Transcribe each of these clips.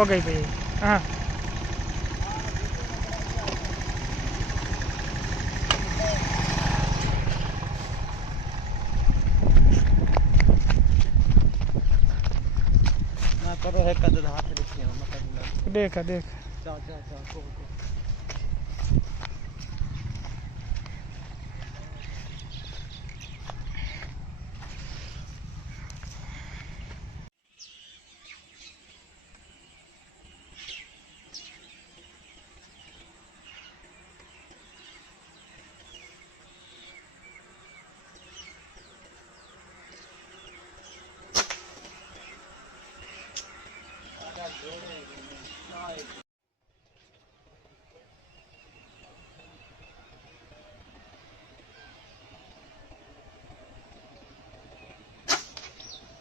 हो गई भाई। हाँ ना करो है कद हाथ देखिए मतलब देखा देख। चा चा चा को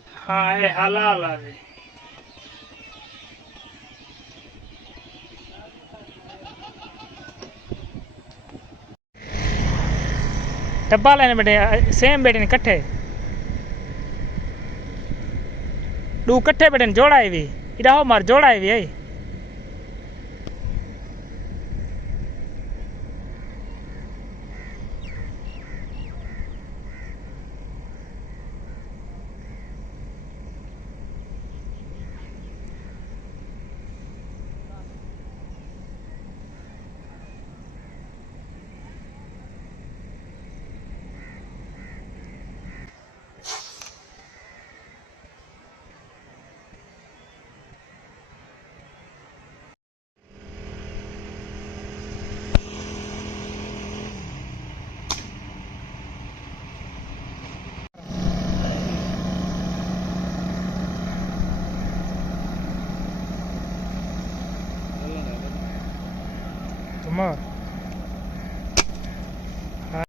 हाँ ये हलाल है। डब्बा लेने बैठे सेम बैठे कट्ठे दू कट्ठे बैठे जोड़ा भी इधर हो मार जोड़ा भी है। तुम्हार